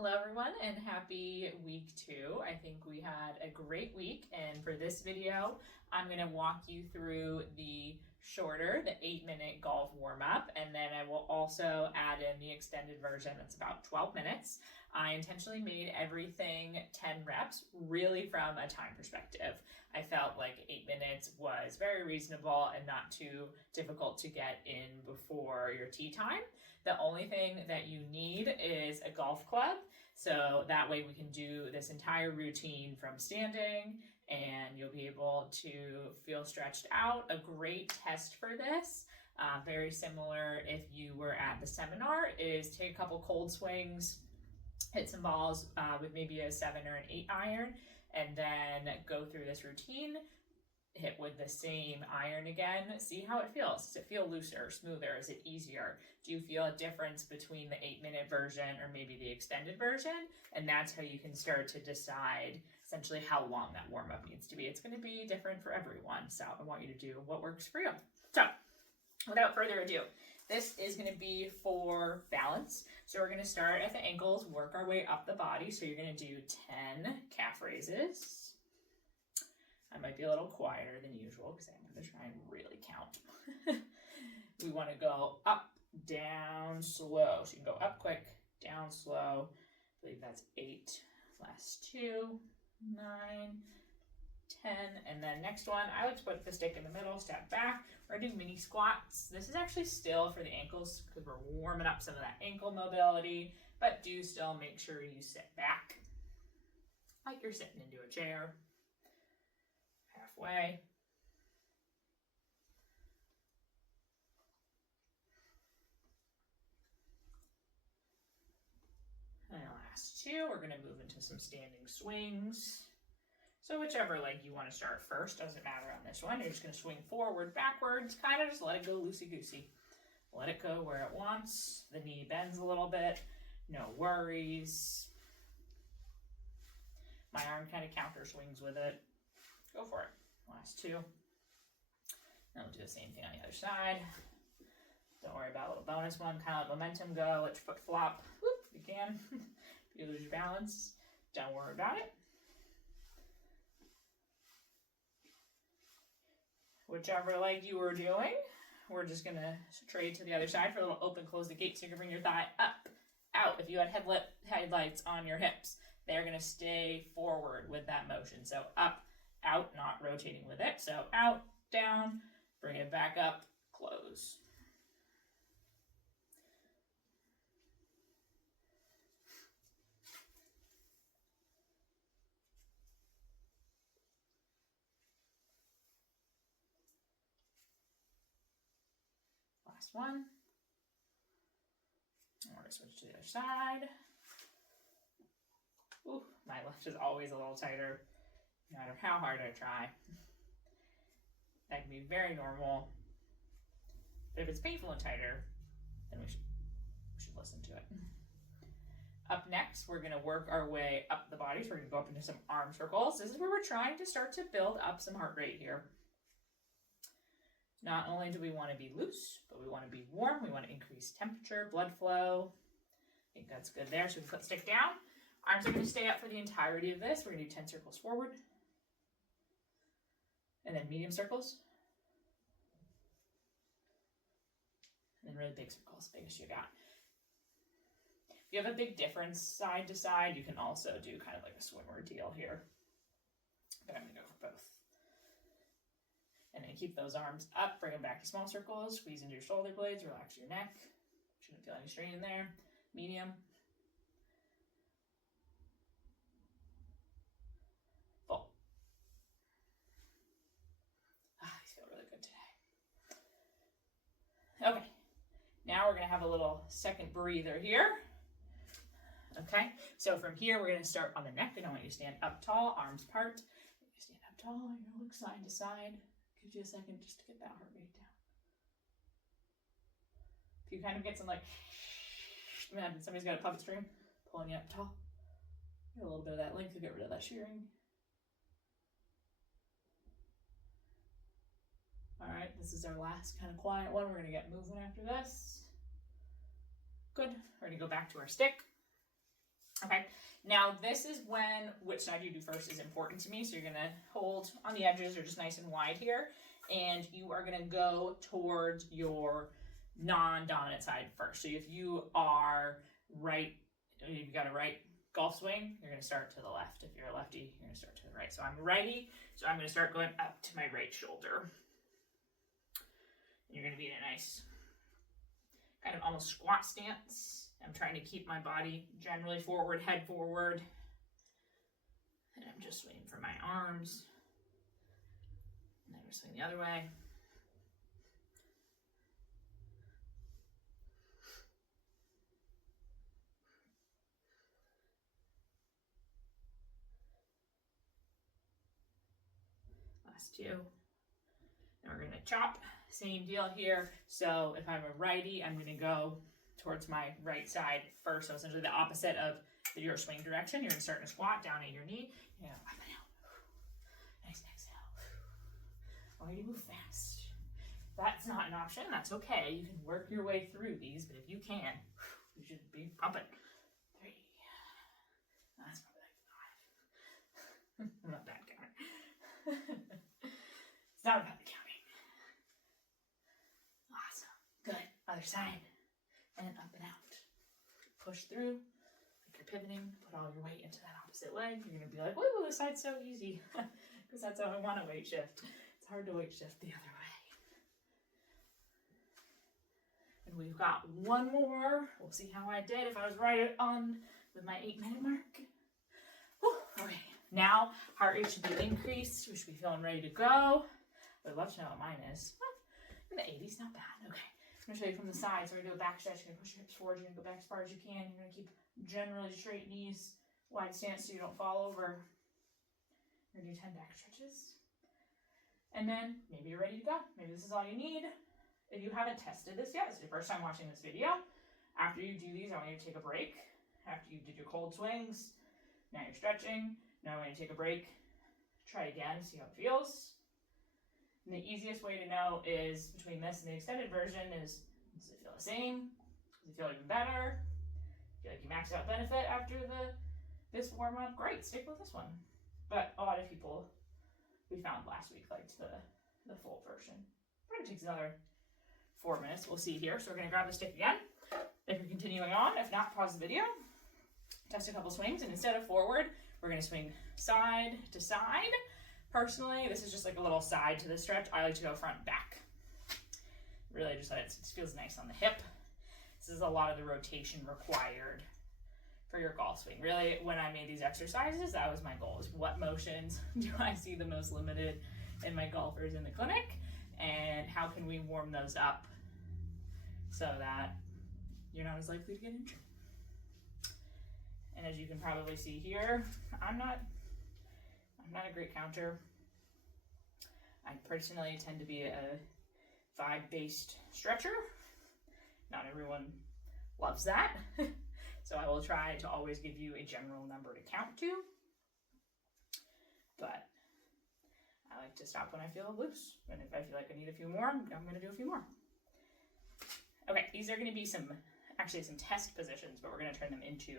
Hello everyone and happy week 2. I think we had a great week, and for this video I'm going to walk you through the 8-minute golf warm-up, and then I will also add in the extended version that's about 12 minutes. I intentionally made everything 10 reps, really from a time perspective. I felt like 8 minutes was very reasonable and not too difficult to get in before your tee time. The only thing that you need is a golf club, so that way we can do this entire routine from standing and you'll be able to feel stretched out. A great test for this, very similar if you were at the seminar, is take a couple cold swings, hit some balls with maybe a 7 or an 8 iron, and then go through this routine. Hit with the same iron again, see how it feels. Does it feel looser, smoother? Is it easier? Do you feel a difference between the 8-minute version or maybe the extended version? And that's how you can start to decide essentially how long that warm-up needs to be. It's going to be different for everyone, so I want you to do what works for you. So without further ado, this is going to be for balance. So we're going to start at the ankles, work our way up the body. So you're going to do 10 calf raises. I might be a little quieter than usual because I'm going to try and really count. We want to go up, down, slow. So you can go up quick, down slow. I believe that's 8, last 2, 9, 10. And then next one, I like to put the stick in the middle, step back. We're going to do mini squats. This is actually still for the ankles because we're warming up some of that ankle mobility, but do still make sure you sit back like you're sitting into a chair. Halfway. And last 2, we're going to move into some standing swings. So whichever leg you want to start first, doesn't matter on this one. You're just going to swing forward, backwards, kind of just let it go loosey-goosey. Let it go where it wants. The knee bends a little bit. No worries. My arm kind of counter swings with it. Go for it. Last 2. Then we'll do the same thing on the other side. Don't worry about a little bonus one. Kind of let momentum go. Let your foot flop. Whoop, if you can. If you lose your balance, don't worry about it. Whichever leg you were doing, we're just going to trade to the other side for a little open, close the gate, so you can bring your thigh up, out. If you had headlights on your hips, they're going to stay forward with that motion. So up, out, not rotating with it. So out, down, bring it back up, close. Last one. And we're going to switch to the other side. Ooh, my left is always a little tighter, no matter how hard I try. That can be very normal. But if it's painful and tighter, then we should listen to it. Up next, we're going to work our way up the body. So we're going to go up into some arm circles. This is where we're trying to start to build up some heart rate here. Not only do we want to be loose, but we want to be warm. We want to increase temperature, blood flow. I think that's good there. So we put stick down. Arms are going to stay up for the entirety of this. We're going to do 10 circles forward. And then medium circles. And then really big circles, biggest you got. If you have a big difference side to side, you can also do kind of like a swimmer deal here. But I'm going to go for both. And then keep those arms up, bring them back to small circles, squeeze into your shoulder blades, relax your neck. Shouldn't feel any strain in there. Medium. Full. These feel really good today. Okay, now we're going to have a little second breather here. Okay, so from here we're going to start on the neck, and I want you to stand up tall, arms part. You stand up tall, you're going to look side to side. Gives you a second just to get that heart rate down. If you kind of get some like, imagine somebody's got a puppet string pulling you up tall. Get a little bit of that length to get rid of that shearing. All right, this is our last kind of quiet one. We're going to get moving after this. Good. We're going to go back to our stick. Okay, now this is when which side you do first is important to me. So you're gonna hold on the edges, they're just nice and wide here, and you are gonna go towards your non-dominant side first. So if you are right, you've got a right golf swing, you're gonna start to the left. If you're a lefty, you're gonna start to the right. So I'm righty, so I'm gonna start going up to my right shoulder. You're gonna be in a nice kind of almost squat stance. I'm trying to keep my body generally forward, head forward. And I'm just swinging for my arms. And then we're swinging the other way. Last two. And we're gonna chop. Same deal here. So if I'm a righty, I'm gonna go towards my right side first. So essentially the opposite of your swing direction. You're gonna start in a squat down at your knee. You know, up and out. Nice exhale. I want you to move fast. If that's not an option, that's okay. You can work your way through these, but if you can, you should be pumping. 3. That's probably like 5. I'm not bad counting. It's not about the counting. Awesome. Good. Other side. And up and out. Push through, like you're pivoting, put all your weight into that opposite leg. You're gonna be like, woo, this side's so easy. Because that's how I want to weight shift. It's hard to weight shift the other way. And we've got one more. We'll see how I did if I was right on with my 8-minute mark. Whew. Okay, now heart rate should be increased. We should be feeling ready to go. I'd love to know what mine is. In the 80s, not bad. Okay. I'm gonna show you from the side. So we're gonna do a back stretch. You're gonna push your hips forward. You're gonna go back as far as you can. You're gonna keep generally straight knees, wide stance so you don't fall over. You're gonna do 10 back stretches. And then maybe you're ready to go. Maybe this is all you need. If you haven't tested this yet, this is your first time watching this video. After you do these, I want you to take a break. After you did your cold swings, now you're stretching. Now I want you to take a break. Try again, see how it feels. And the easiest way to know is between this and the extended version is, does it feel the same? Does it feel even better? Feel like you maxed out benefit after this warm up? Great, stick with this one. But a lot of people we found last week liked the full version. Probably takes another 4 minutes. We'll see here. So we're gonna grab the stick again. If you're continuing on, if not, pause the video. Test a couple swings, and instead of forward, we're gonna swing side to side. Personally, this is just like a little side to the stretch. I like to go front back. Really just it feels nice on the hip. This is a lot of the rotation required for your golf swing. Really, when I made these exercises, that was my goal, is what motions do I see the most limited in my golfers in the clinic, and how can we warm those up so that you're not as likely to get injured. And as you can probably see here, I'm not a great counter. I personally tend to be a vibe-based stretcher. Not everyone loves that. So I will try to always give you a general number to count to. But I like to stop when I feel loose. And if I feel like I need a few more, I'm gonna do a few more. Okay, these are gonna be some test positions, but we're gonna turn them into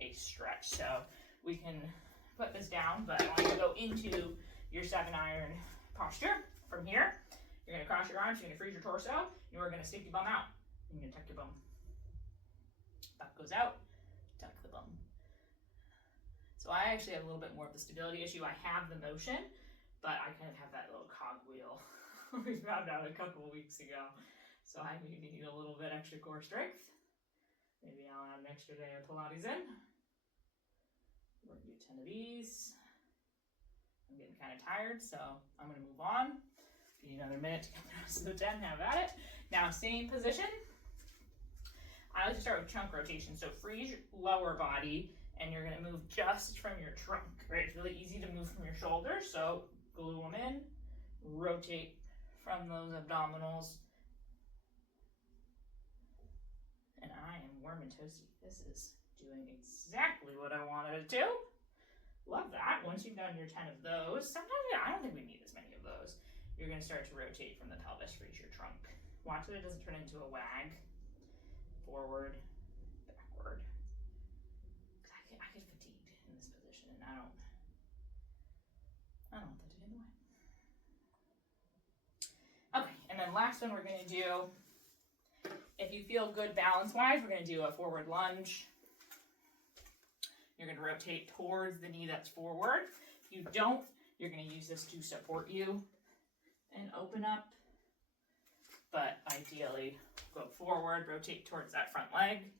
a stretch. So we can put this down, but I want you to go into your 7-iron posture. From here, you're gonna cross your arms, you're gonna freeze your torso, and we're gonna stick your bum out. You're gonna tuck your bum. Butt goes out, tuck the bum. So I actually have a little bit more of the stability issue. I have the motion, but I kind of have that little cogwheel we found out a couple of weeks ago. So I maybe need a little bit extra core strength. Maybe I'll add an extra day of Pilates in. We're gonna do 10 of these. I'm getting kind of tired, so I'm gonna move on. If you need another minute to get the rest of the 10, have at it. Now, same position. I like to start with trunk rotation. So freeze your lower body, and you're gonna move just from your trunk, right? It's really easy to move from your shoulders, so glue them in, rotate from those abdominals. And I am warm and toasty. This is doing exactly what I wanted it to. Love that. Once you've done your 10 of those, sometimes I don't think we need as many of those. You're gonna start to rotate from the pelvis, freeze your trunk. Watch that it doesn't turn into a wag. Forward, backward. position. I don't want that to get in the way. Okay, and then last one we're gonna do, if you feel good balance-wise, we're gonna do a forward lunge. You're gonna rotate towards the knee that's forward. If you don't, you're gonna use this to support you and open up. But ideally, go forward, rotate towards that front leg,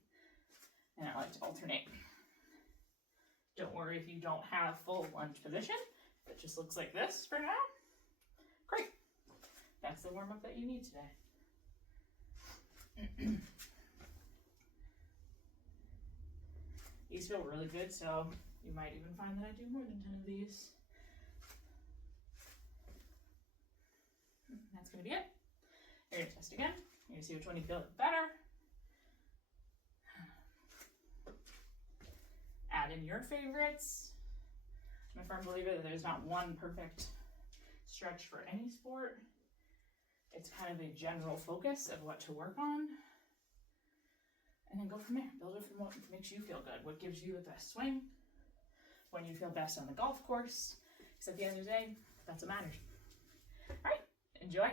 and I like to alternate. Don't worry if you don't have full lunge position. It just looks like this for now. Great. That's the warm-up that you need today. These feel really good, so you might even find that I do more than 10 of these. That's gonna be it. You're gonna test again. You're gonna see which one you feel better. Add in your favorites. I'm a firm believer that there's not one perfect stretch for any sport. It's kind of a general focus of what to work on. And then go from there. Build it from what makes you feel good. What gives you the best swing. When you feel best on the golf course. Because at the end of the day, that's what matters. All right, enjoy.